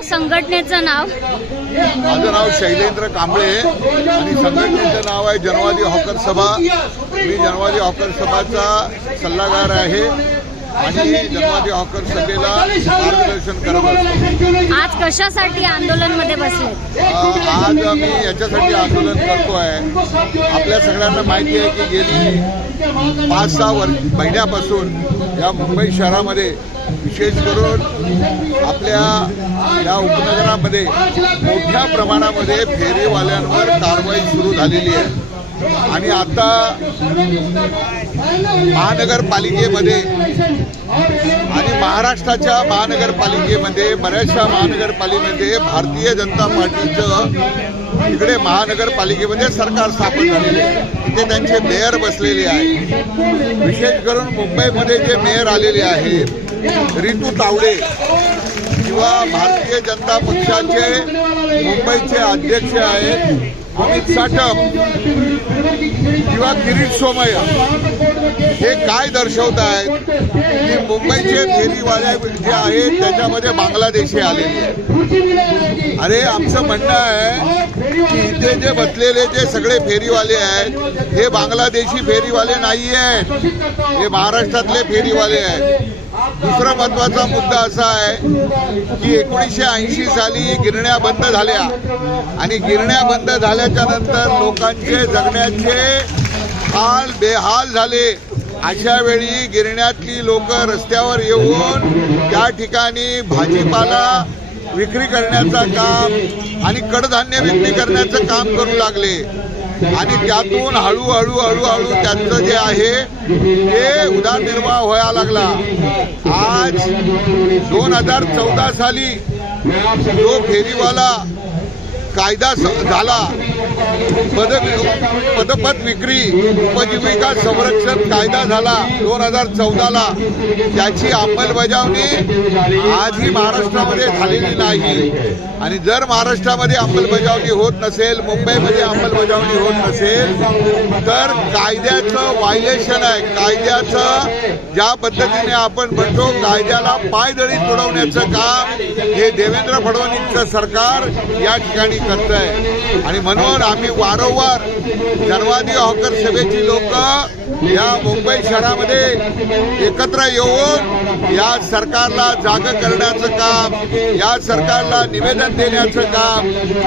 नाव, संघटनेचं नाव? माझं नाव शैलेंद्र कांबळे आणि संघटनेचं नाव आहे जनवादी हॉकर सभा। मी जनवादी हॉकर सभाचा सल्लागार आहे आणि जनवादी हॉकर सभेला मार्गदर्शन करत असतो। आज कशासाठी आंदोलनमध्ये बसले? आज आम्ही याच्यासाठी आंदोलन करतो आहे। आपल्या सगळ्यांना माहिती आहे की गेली 5-6 महिन्यापासून या मुंबई शहरामध्ये विशेष करून आपल्या या उपनगरामध्ये मोठ्या प्रमाणामध्ये फेरीवाल्यांवर कारवाई सुरू झालेली आहे आणि आता महानगरपालिकेमध्ये आणि महाराष्ट्राच्या महानगरपालिकेमध्ये बऱ्याचशा महानगरपालिकेमध्ये भारतीय जनता पार्टीचं इकडे महानगरपालिकेमध्ये सरकार स्थापन झालेले आहे। तिथे त्यांचे मेयर बसलेले आहेत। विशेष करून मुंबईमध्ये जे मेयर आलेले आहेत रितू तावडे किंवा भारतीय जनता पक्षाचे मुंबईचे अध्यक्ष आहेत अमित साटम किंवा किरीट सोमय्या, हे काय दर्शवत आहेत की मुंबईचे फेरीवाले जे आहेत त्याच्यामध्ये बांगलादेशी आलेले आहेत। अरे आमचं म्हणणं आहे की इथे जे बसलेले जे सगळे फेरीवाले आहेत हे बांगलादेशी फेरीवाले नाही आहेत, हे महाराष्ट्रातले फेरीवाले आहेत। दुसरा महत्वाचा मुद्दा असा आहे की 1980 साली गिरण्या बंद झाल्या आणि गिरण्या बंद झाल्याच्या नंतर लोकांचे जगण्याचे हाल बेहाल झाले। अशा वेळी गिरण्यातली लोक रस्त्यावर येऊन त्या ठिकाणी भाजीपाला विक्री करण्याचं काम आणि कडधान्य विक्री करण्याचं काम करू लागले आणि त्यातून हळूहळू त्यांचं जे आहे ते उदरनिर्वाह व्हायला लागला। आज 2014 साली जो फेरीवाला कायदा झाला, पदपथ विक्री उपजीविका संरक्षण कायदा झाला 2014ला, त्याची अंमलबजावणी आजही महाराष्ट्रामध्ये झालेली नाही आणि जर महाराष्ट्रामध्ये अंमलबजावणी होत नसेल, मुंबईमध्ये अंमलबजावणी होत नसेल तर कायद्याचं व्हायलेशन आहे। कायद्याचं ज्या पद्धतीने आपण म्हणतो कायद्याला पायदळी तुडवण्याचं काम हे देवेंद्र फडणवीसचं सरकार या ठिकाणी करत आहे आणि म्हणून आम्ही वारंवार जनवादी हॉकर सभेची लोक या मुंबई शहरामध्ये एकत्र येऊन या सरकारला जाग करण्याचं काम, या सरकारला निवेदन देण्याचं काम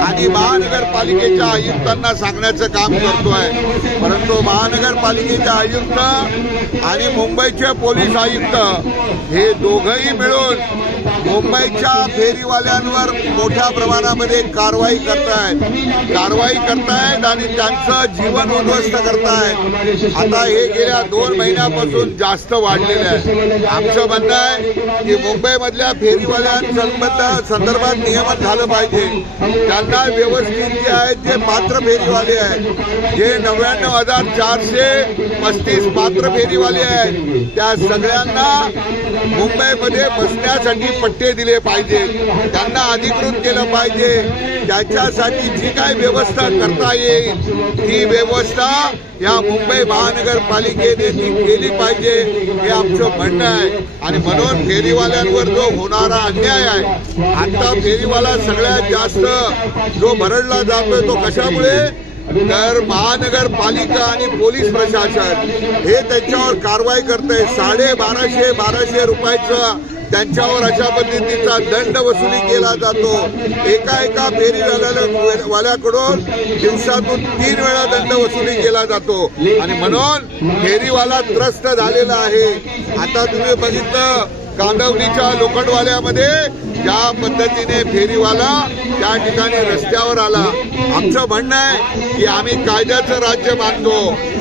आणि महानगरपालिकेच्या आयुक्तांना सांगण्याचं काम करतोय। परंतु महानगरपालिकेचे आयुक्त आणि मुंबईचे पोलीस आयुक्त हे दोघंही मिळून मुंबईच्या फेरीवाल्यांवर मोठ्या प्रमाणामध्ये कारवाई करतायत आणि त्यांचं जीवन उद्ध्वस्त करतायत। आता हे गेल्या 2 महिन्यापासून जास्त वाढलेलं आहे। आमचं म्हणणं आहे की मुंबईमधल्या फेरीवाल्यांसंदर्भात नियमन झालं पाहिजे। त्यांना व्यवस्थित जे आहेत जे पात्र फेरीवाले आहेत, जे 99,435 पात्र फेरीवाले आहेत, त्या सगळ्यांना मुंबईमध्ये बसण्यासाठी पट्टे दिले पाहिजे, त्यांना अधिकृत केलं पाहिजे। त्याच्यासाठी जी काय व्यवस्था करता येईल ती व्यवस्था या मुंबई महानगरपालिकेने ती केली पाहिजे हे आमचं म्हणणं आहे आणि म्हणून फेरीवाल्यांवर जो होणारा अन्याय आहे, आता फेरीवाला सगळ्यात जास्त जो भरडला जातोय तो कशामुळे तर महानगरपालिका आणि पोलीस प्रशासन हे त्यांच्यावर कारवाई करतंय। 1250 रुपयाचं त्यांच्यावर अशा पद्धतीचा दंड वसुली केला जातो। एका फेरीवाल्याकडून दिवसातून 3 वेळा दंड वसुली केला जातो आणि म्हणून फेरीवाला त्रस्त झालेला आहे। आता तुम्ही बघितलं कांदवलीच्या लोखंडवाल्यामध्ये ज्या पद्धतीने फेरीवाला त्या ठिकाणी रस्त्यावर आला। आमचं म्हणणं आहे की आम्ही कायद्याचं राज्य मानतो,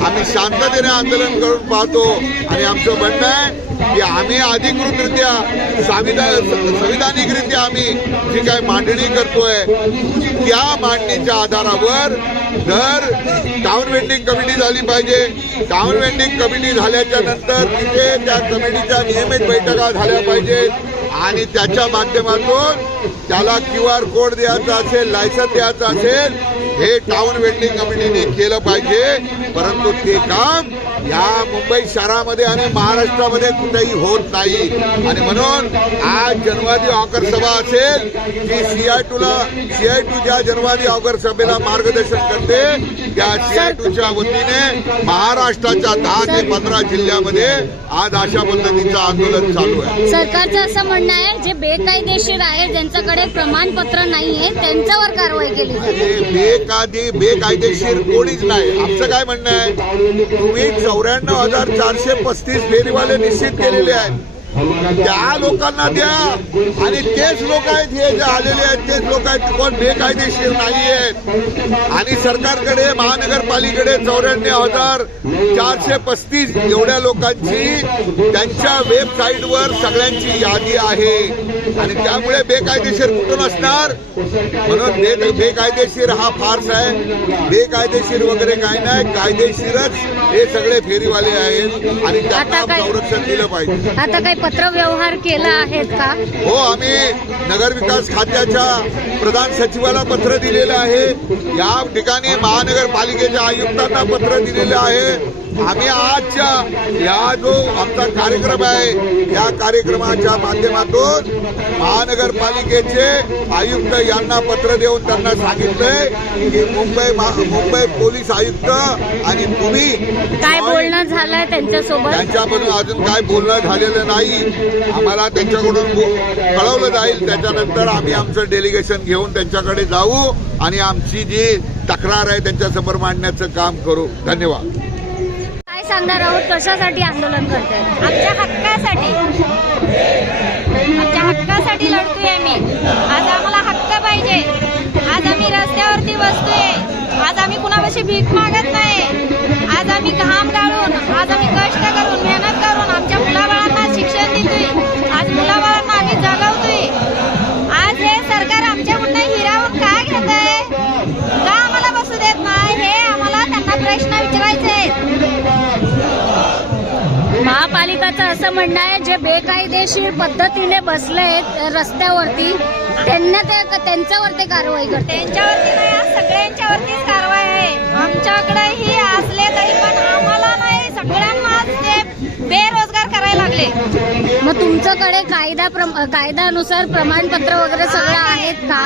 आम्ही शांततेने आंदोलन करून पाहतो आणि आमचं म्हणणं आहे की आम्ही अधिकृतरित्या संविधानिकरित्या आम्ही जी काय मांडणी करतोय त्या मांडणीच्या आधारावर जर टाउन वेंडिंग कमिटी झाली पाहिजे। टाउन वेंडिंग कमिटी झाल्याच्या नंतर तिथे त्या कमिटीच्या नियमित बैठका झाल्या पाहिजेत आणि त्याच्या माध्यमातून त्याला QR कोड द्यायचा असेल, लायसन द्यायचं असेल, हे टाउन वेंडिंग कमिटीने केलं पाहिजे। परंतु ते काम या मुंबई शहरामध्ये आणि महाराष्ट्रामध्ये कुठेही होत नाही. आणि म्हणून आज जनवादी हॉकर सभा असेल की CI2 ज्या जनवादी हॉकर सभेला मार्गदर्शन करते त्या CI2च्या वतीने महाराष्ट्राच्या 10 ते 15 जिल्ह्यामध्ये आज अशा पद्धतीचं आंदोलन चालू आहे. सरकारचं असं म्हणणं आहे जे बेकायदेशीर आहे, ज्यांच्याकडे प्रमाणपत्र नाहीये त्यांच्यावर कारवाई केली जाते. बेकायदेशीर कोणीच नाही. आमचं काय म्हणणं आहे, तुम्ही 94,435 फेरीवाले निश्चित केलेले आहेत, त्या लोकांना द्या. आणि तेच लोक आहेत हे जे आलेले आहेत तेच लोक आहेत कोण बेकायदेशीर नाही आहेत. आणि सरकारकडे महानगरपालिकेकडे 94,435 एवढ्या लोकांची त्यांच्या वेबसाईटवर सगळ्यांची यादी आहे. आणि त्यामुळे बेकायदेशीर कुठून असणार. म्हणून बेकायदेशीर हा फार्स आहे. बेकायदेशीर वगैरे काही नाही, कायदेशीरच हे सगळे फेरीवाले आहेत आणि त्यांना संरक्षण दिलं पाहिजे. आता काही पत्र व्यवहार केला आहेत का? हो, आम्ही नगरविकास खात्याच्या प्रधान सचिवाला पत्र दिलेलं आहे. या ठिकाणी महानगरपालिकेच्या आयुक्तांना पत्र दिलेलं आहे. आम्ही आजच्या या जो आमचा कार्यक्रम आहे या कार्यक्रमाच्या माध्यमातून महानगरपालिकेचे आयुक्त यांना पत्र देऊन त्यांना सांगितलंय की मुंबई पोलीस आयुक्त आणि तुम्ही काय बोलणं झालंय त्यांच्यासोबत? त्यांच्याकडून अजून काय बोलणं झालेलं नाही. आम्हाला त्यांच्याकडून कळवलं जाईल. त्याच्यानंतर आम्ही आमचं डेलिगेशन घेऊन त्यांच्याकडे जाऊ आणि आमची जी तक्रार आहे त्यांच्यासमोर मांडण्याचं काम करू. धन्यवाद. काय सांगणार आहोत, कशासाठी आंदोलन करताय? आमच्या हक्कासाठी लढतोय आम्ही. आज आम्हाला हक्क पाहिजे. आज आम्ही रस्त्यावरती बसतोय. आज आम्ही कुणापाशी भीक मागत नाही. आज आम्ही घाम गाळून, आज आम्ही कष्ट करून, मेहनत करून आमच्या मुलाबाळांना शिक्षण देतोय. आज मुलाबाळांना आम्ही जगवतोय. आज हे सरकार आमच्याकडून हिरावून का घेत आहे, का आम्हाला बसू देत नाही, हे आम्हाला त्यांना प्रश्न विचारायचे आहेत. महापालिकाचं असं म्हणणं आहे जे बेकायदेशीर पद्धतीने बसलेत रस्त्यावरती त्यांच्यावरती कारवाई करते. त्यांच्यावरती नाही, आज सगळ्यांच्यावरतीच कारवाई आहे. आमच्याकडेही असले तरी पण आम्हाला नाही, सगळ्यांना ते बेरोजगार करायला लागले. मग तुमच्याकडे कायद्यानुसार प्रमाणपत्र वगैरे सगळं आहेत का?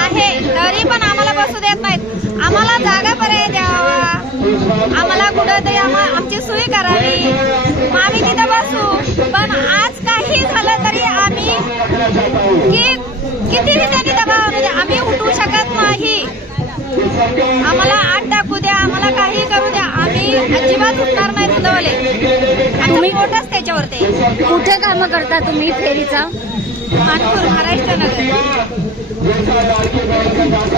आहे, तरी पण आम्हाला बसू देत नाहीत. आम्हाला जागा पर्याय द्यावा, आम्हाला कुठंतरी आमची सोय करावी, आम्ही तिथं बसू. पण आज काही झालं तरी आम्ही कितीही त्यांनी दबाव आणू द्या, आम्ही उठू शकत नाही. आम्हाला आत टाकू द्या, आम्हाला काही करू द्या, आम्ही अजिबात उठणार नाही. धुंदवले तुम्ही मोठंच त्याच्यावरती. कुठे कामं करता तुम्ही फेरीचा? मानपूर, महाराष्ट्र नगर.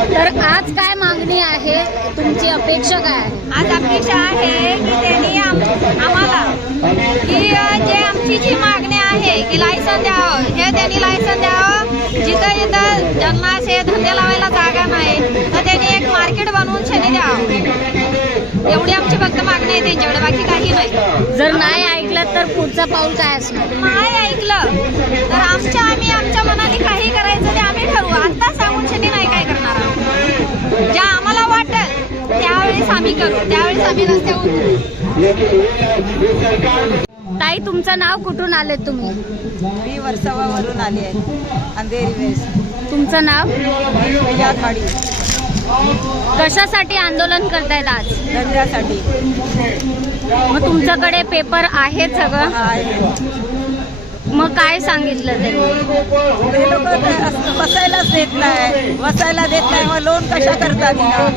तर आज काय मागणी आहे तुमची, अपेक्षा काय आहे? आज अपेक्षा आहे की त्यांनी आम्हाला की जे आमची जी मागणी आहे की लायसन द्यावं, हे त्यांनी लायसन द्यावं. जिथं ज्यांना असे धंदे लावायला जागा नाही तर त्यांनी एक मार्केट बनवून शेती द्यावं. एवढी आमची फक्त मागणी आहे त्यांच्याकडे, बाकी काही नाही. जर नाही ऐकलं तर पुढचं पाऊल काय असणार? नाही ऐकलं तर आम्ही आमच्या मनाने काही करायचं ते आम्ही ठरवू. आता सांगून शेती नाही काय करणार. ज्या आम्हाला वाटेल त्यावेळेस आम्ही करू, त्यावेळेस आम्ही रस्त्यावर उतरू. ताई, तुमचं नाव, कुठून आले तुम्ही? मी वर्सोवावरून आली आहे, अंधेरी वेस्ट. तुमचं नाव? याखाडी. कशासाठी आंदोलन करतायत आज? धंद्यासाठी. मग तुमच्याकडे पेपर आहेत सगळं? आहे. मग काय सांगितलं त्यांनी? ते लोक बसायलाच देत नाही, बसायला देत नाही. मग लोन कशा करतात?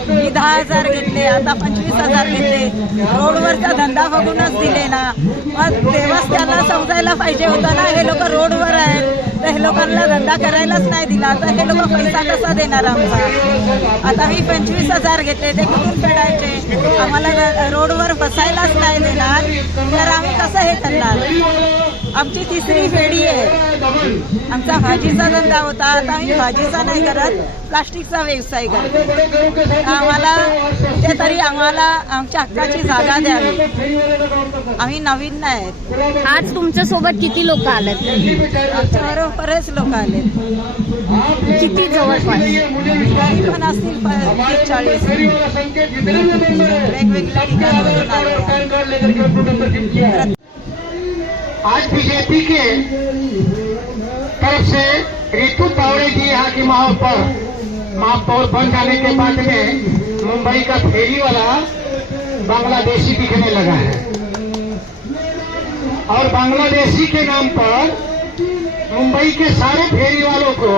मी 10,000 घेतले, आता 25,000 घेतले. रोडवरचा धंदा बघूनच दिले ना. मग तेव्हाच त्यांना समजायला पाहिजे होतं ना, हे लोक रोडवर आहेत तर हे लोकांना धंदा करायलाच नाही दिला तर हे लोक पैसा कसा देणार आमचा? आता मी 25,000 घेतले, ते कुठून फेडायचे? आम्हाला रोडवर बसायलाच नाही देणार तर आम्ही कसं हे करणार? आमची तिसरी फेडी आहे. आमचा भाजीचा धंदा होता, आता आम्ही भाजीचा नाही करत, प्लास्टिकचा व्यवसाय करतो. आम्हाला कुठेतरी आम्हाला आमच्या हक्काची जागा द्यावी. आम्ही नवीन नाही. आज तुमच्या सोबत किती लोक आलेत? आमच्याबरोबर बरेच लोक आले. किती जवळपास? तरी पण असतील 30-40. वेगवेगळ्या ठिकाणावरून आले. आज बीजेपी के तरफ से रितु तावड़े जी यहाँ की महापौर बन जाने के बाद में मुंबई का फेरी वाला बांग्लादेशी दिखने लगा है और बांग्लादेशी के नाम पर मुंबई के सारे फेरी वालों को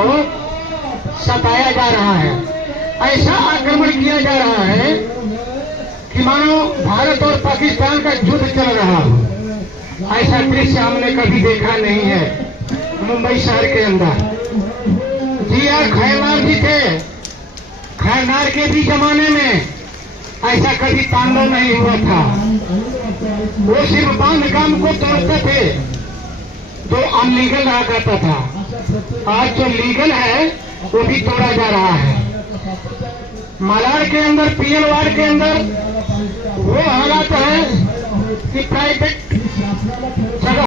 सताया जा रहा है. ऐसा आक्रमण किया जा रहा है कि मानो भारत और पाकिस्तान का युद्ध चल रहा हो. ऐसा दृश्य हमने कभी देखा नहीं है मुंबई शहर के अंदर. जी.आर. खैरनार जी थे. खैरनार के भी जमाने में ऐसा कभी तांडव नहीं हुआ था. वो सिर्फ बांधकाम को तोड़ते थे जो अनलीगल रहा करता था. आज जो लीगल है वो भी तोड़ा जा रहा है. मालाड के अंदर, पीएल वार्ड के अंदर वो हालात है कि प्राइवेट जगह